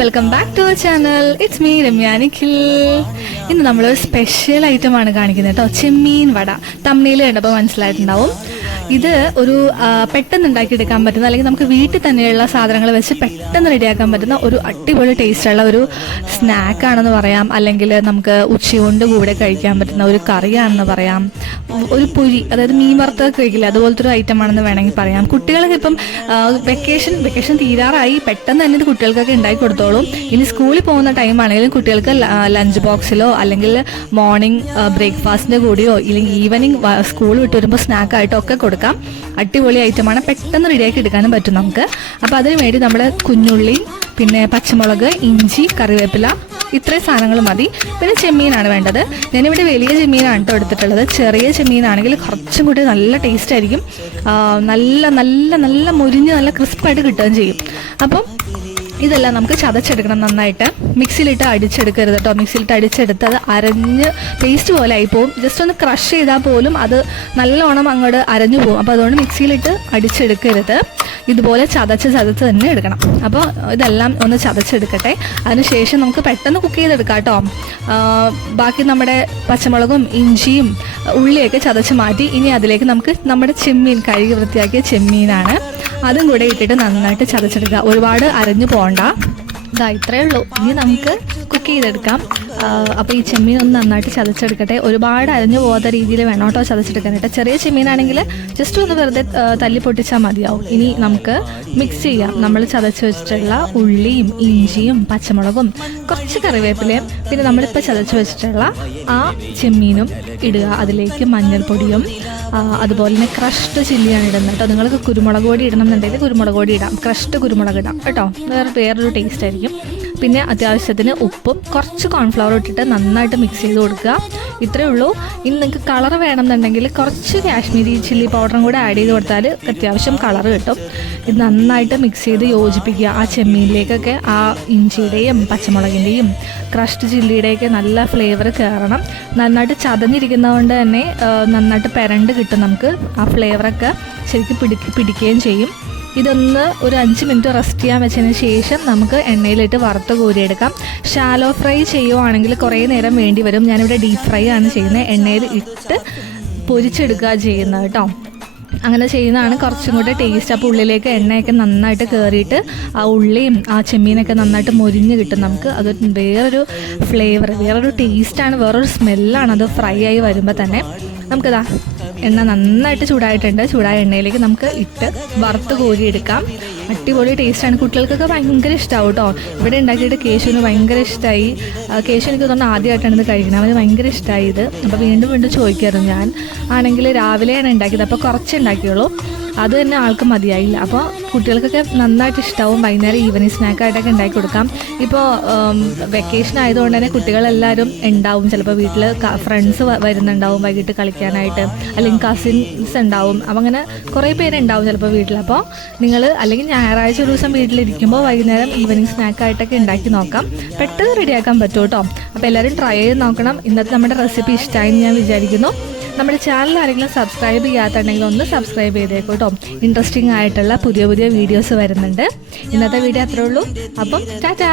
Welcome back to our channel. It's me Ramya Nikhil. ഇന്ന് നമ്മളൊരു special ഐറ്റമാണ് കാണിക്കുന്നത് കേട്ടോ. ചെമ്മീൻ വട. തമ്മിൽ കണ്ടപ്പോൾ മനസ്സിലായിട്ടുണ്ടാവും. ഇത് ഒരു പെട്ടെന്ന് ഉണ്ടാക്കിയെടുക്കാൻ പറ്റുന്ന, അല്ലെങ്കിൽ നമുക്ക് വീട്ടിൽ തന്നെയുള്ള സാധനങ്ങൾ വെച്ച് പെട്ടെന്ന് റെഡിയാക്കാൻ പറ്റുന്ന ഒരു അടിപൊളി ടേസ്റ്റുള്ള ഒരു സ്നാക്കാണെന്ന് പറയാം. അല്ലെങ്കിൽ നമുക്ക് ഉച്ചകൊണ്ട് കൂടെ കഴിക്കാൻ പറ്റുന്ന ഒരു കറിയാണെന്ന് പറയാം. ഒരു പൊരി, അതായത് മീൻ വറുത്തൊക്കെ കഴിക്കില്ല, അതുപോലത്തെ ഒരു ഐറ്റം ആണെന്ന് വേണമെങ്കിൽ പറയാം. കുട്ടികൾക്ക് ഇപ്പം വെക്കേഷൻ തീരാറായി, പെട്ടെന്ന് തന്നെ ഇത് കുട്ടികൾക്കൊക്കെ ഉണ്ടാക്കി കൊടുത്തോളും. ഇനി സ്കൂളിൽ പോകുന്ന ടൈം ആണെങ്കിലും കുട്ടികൾക്ക് ലഞ്ച് ബോക്സിലോ അല്ലെങ്കിൽ മോർണിംഗ് ബ്രേക്ക്ഫാസ്റ്റിൻ്റെ കൂടെയോ ഇല്ലെങ്കിൽ ഈവനിങ് സ്കൂൾ വിട്ട് വരുമ്പോൾ സ്നാക്കായിട്ടോ ഒക്കെ കൊടുക്കാം. അടിപൊളി ഐറ്റമാണ്, പെട്ടെന്ന് റെഡിയാക്കി എടുക്കാനും പറ്റും നമുക്ക്. അപ്പോൾ അതിന് വേണ്ടി നമ്മൾ കുഞ്ഞുള്ളി, പിന്നെ പച്ചമുളക്, ഇഞ്ചി, കറിവേപ്പില, ഇത്രയും സാധനങ്ങൾ മതി. പിന്നെ ചെമ്മീനാണ് വേണ്ടത്. ഞാനിവിടെ വലിയ ചെമ്മീനാണ് കേട്ടോ എടുത്തിട്ടുള്ളത്. ചെറിയ ചെമ്മീനാണെങ്കിൽ കുറച്ചും കൂടി നല്ല ടേസ്റ്റ് ആയിരിക്കും. നല്ല നല്ല നല്ല മുരിഞ്ഞ് നല്ല ക്രിസ്പായിട്ട് കിട്ടുകയും ചെയ്യും. അപ്പം ഇതെല്ലാം നമുക്ക് ചതച്ചെടുക്കണം നന്നായിട്ട്. മിക്സിയിലിട്ട് അടിച്ചെടുക്കരുത് കേട്ടോ. മിക്സിയിലിട്ട് അടിച്ചെടുത്ത് അത് അരഞ്ഞ് പേസ്റ്റ് പോലെ ആയിപ്പോവും. ജസ്റ്റ് ഒന്ന് ക്രഷ് ചെയ്താൽ പോലും അത് നല്ലോണം അങ്ങോട്ട് അരഞ്ഞു പോകും. അപ്പോൾ അതുകൊണ്ട് മിക്സിയിലിട്ട് അടിച്ചെടുക്കരുത്. ഇതുപോലെ ചതച്ച് തന്നെ എടുക്കണം. അപ്പോൾ ഇതെല്ലാം ഒന്ന് ചതച്ചെടുക്കട്ടെ. അതിനുശേഷം നമുക്ക് പെട്ടെന്ന് കുക്ക് ചെയ്തെടുക്കാം കേട്ടോ. ബാക്കി നമ്മുടെ പച്ചമുളകും ഇഞ്ചിയും ഉള്ളിയൊക്കെ ചതച്ച് മാറ്റി ഇനി അതിലേക്ക് നമുക്ക് നമ്മുടെ ചെമ്മീൻ, കഴുകി വൃത്തിയാക്കിയ ചെമ്മീനാണ്, അതും കൂടെ ഇട്ടിട്ട് നന്നായിട്ട് ചതച്ചെടുക്കുക. ഒരുപാട് അരഞ്ഞു പോകണ്ട. ഇതാ ഇത്രയേ ഉള്ളൂ. ഇനി നമുക്ക് കുക്ക് ചെയ്തെടുക്കാം. അപ്പോൾ ഈ ചെമ്മീൻ ഒന്ന് നന്നായിട്ട് ചതച്ചെടുക്കട്ടെ. ഒരുപാട് അരഞ്ഞു പോകാത്ത രീതിയിൽ വേണം കേട്ടോ ചതച്ചെടുക്കാനായിട്ട്. ചെറിയ ചെമ്മീനാണെങ്കിൽ ജസ്റ്റ് ഒന്ന് വെറുതെ തല്ലി പൊട്ടിച്ചാൽ മതിയാവും. ഇനി നമുക്ക് മിക്സ് ചെയ്യാം. നമ്മൾ ചതച്ച് വെച്ചിട്ടുള്ള ഉള്ളിയും ഇഞ്ചിയും പച്ചമുളകും കുറച്ച് കറിവേപ്പിലയും പിന്നെ നമ്മളിപ്പോൾ ചതച്ച് വെച്ചിട്ടുള്ള ആ ചെമ്മീനും ഇടുക. അതിലേക്ക് മഞ്ഞൾപ്പൊടിയും അതുപോലെ തന്നെ ക്രഷ്ഡ് ചില്ലിയാണ് ഇടുന്നത് കേട്ടോ. നിങ്ങൾക്ക് കുരുമുളക് പൊടി ഇടണം എന്നുണ്ടെങ്കിൽ കുരുമുളക് പൊടി ഇടാം, ക്രഷ്ഡ് കുരുമുളക് ഇടാം കേട്ടോ. വേറൊരു ടേസ്റ്റ് ആയിരിക്കും. പിന്നെ അത്യാവശ്യത്തിന് ഉപ്പും കുറച്ച് കോൺഫ്ലവർ ഇട്ടിട്ട് നന്നായിട്ട് മിക്സ് ചെയ്ത് കൊടുക്കുക. ഇത്രയേ ഉള്ളൂ. ഇനി നിങ്ങൾക്ക് കളർ വേണമെന്നുണ്ടെങ്കിൽ കുറച്ച് കാശ്മീരി ചില്ലി പൗഡറും കൂടെ ആഡ് ചെയ്ത് കൊടുത്താൽ അത്യാവശ്യം കളർ കിട്ടും. ഇത് നന്നായിട്ട് മിക്സ് ചെയ്ത് യോജിപ്പിക്കുക. ആ ചെമ്മീനിലേക്കൊക്കെ ആ ഇഞ്ചിയുടെയും പച്ചമുളകിൻ്റെയും ക്രഷ്ഡ് ചില്ലിയുടെയൊക്കെ നല്ല ഫ്ലേവർ കയറണം. നന്നായിട്ട് ചതഞ്ഞിരിക്കുന്നതുകൊണ്ട് തന്നെ നന്നായിട്ട് പെരണ്ട് കിട്ടും. നമുക്ക് ആ ഫ്ലേവറൊക്കെ ശരിക്കും പിടിക്കുകയും ചെയ്യും. ഇതൊന്ന് ഒരു 5 മിനിറ്റ് റെസ്റ്റ് ചെയ്യാൻ വെച്ചതിന് ശേഷം നമുക്ക് എണ്ണയിലിട്ട് വറുത്ത് കോരിയെടുക്കാം. ഷാലോ ഫ്രൈ ചെയ്യുവാണെങ്കിൽ കുറേ നേരം വേണ്ടി വരും. ഞാനിവിടെ ഡീപ്പ് ഫ്രൈ ആണ് ചെയ്യുന്നത്. എണ്ണയിൽ ഇട്ട് പൊരിച്ചെടുക്കുക ചെയ്യുന്നത് കേട്ടോ. അങ്ങനെ ചെയ്യുന്നതാണ് കുറച്ചും കൂടെ ടേസ്റ്റ്. അപ്പോൾ ഉള്ളിലേക്ക് എണ്ണയൊക്കെ നന്നായിട്ട് കയറിയിട്ട് ആ ഉള്ളിയും ആ ചെമ്മീനൊക്കെ നന്നായിട്ട് മൊരിഞ്ഞ് കിട്ടും നമുക്ക്. അത് വേറൊരു ഫ്ലേവർ, വേറൊരു ടേസ്റ്റാണ്, വേറൊരു സ്മെല്ലാണ് അത് ഫ്രൈ ആയി വരുമ്പോൾ തന്നെ. നമുക്കിതാ എണ്ണ നന്നായിട്ട് ചൂടായിട്ടുണ്ട്. ചൂടായ എണ്ണയിലേക്ക് നമുക്ക് ഇട്ട് വറുത്ത് കോരിയെടുക്കാം. അടിപൊളി ടേസ്റ്റാണ്. കുട്ടികൾക്കൊക്കെ ഭയങ്കര ഇഷ്ടമാവും കേട്ടോ. ഇവിടെ ഉണ്ടാക്കിയിട്ട് കേശുവിന് ഭയങ്കര ഇഷ്ടമായി. കേശു എനിക്ക് തോന്നുന്നു ആദ്യമായിട്ടാണ് ഇത് കഴിക്കുന്നത്. അവന് ഭയങ്കര ഇഷ്ടമായി ഇത്. അപ്പോൾ വീണ്ടും ചോദിക്കായിരുന്നു. ഞാൻ ആണെങ്കിൽ രാവിലെയാണ് ഉണ്ടാക്കിയത്, അപ്പോൾ കുറച്ച് ഉണ്ടാക്കിയുള്ളൂ. അത് തന്നെ ആൾക്ക് മതിയായില്ല. അപ്പോൾ കുട്ടികൾക്കൊക്കെ നന്നായിട്ട് ഇഷ്ടമാവും. വൈകുന്നേരം ഈവനിങ് സ്നാക്കായിട്ടൊക്കെ ഉണ്ടാക്കി കൊടുക്കാം. ഇപ്പോൾ വെക്കേഷൻ ആയതുകൊണ്ട് തന്നെ കുട്ടികളെല്ലാവരും ഉണ്ടാവും. ചിലപ്പോൾ വീട്ടിൽ ഫ്രണ്ട്സ് വരുന്നുണ്ടാവും വൈകിട്ട് കളിക്കാനായിട്ട്, അല്ലെങ്കിൽ കസിൻസ് ഉണ്ടാവും. അപ്പം അങ്ങനെ കുറേ പേരുണ്ടാവും ചിലപ്പോൾ വീട്ടിൽ. അപ്പോൾ നിങ്ങൾ അല്ലെങ്കിൽ ഞായറാഴ്ച ഒരു ദിവസം വീട്ടിലിരിക്കുമ്പോൾ വൈകുന്നേരം ഈവനിങ് സ്നാക്കായിട്ടൊക്കെ ഉണ്ടാക്കി നോക്കാം. പെട്ടെന്ന് റെഡിയാക്കാൻ പറ്റും കേട്ടോ. അപ്പോൾ എല്ലാവരും ട്രൈ ചെയ്ത് നോക്കണം. ഇന്നത്തെ നമ്മുടെ റെസിപ്പി ഇഷ്ടമായെന്ന് ഞാൻ വിചാരിക്കുന്നു. നമ്മുടെ ചാനൽ ആരെങ്കിലും സബ്സ്ക്രൈബ് ചെയ്യാത്തുണ്ടെങ്കിൽ ഒന്ന് സബ്സ്ക്രൈബ് ചെയ്തേക്കും കേട്ടോ. ഇൻട്രസ്റ്റിംഗ് ആയിട്ടുള്ള പുതിയ വീഡിയോസ് വരുന്നുണ്ട്. ഇന്നത്തെ വീഡിയോ അത്രേ ഉള്ളൂ. അപ്പം ടാറ്റാ.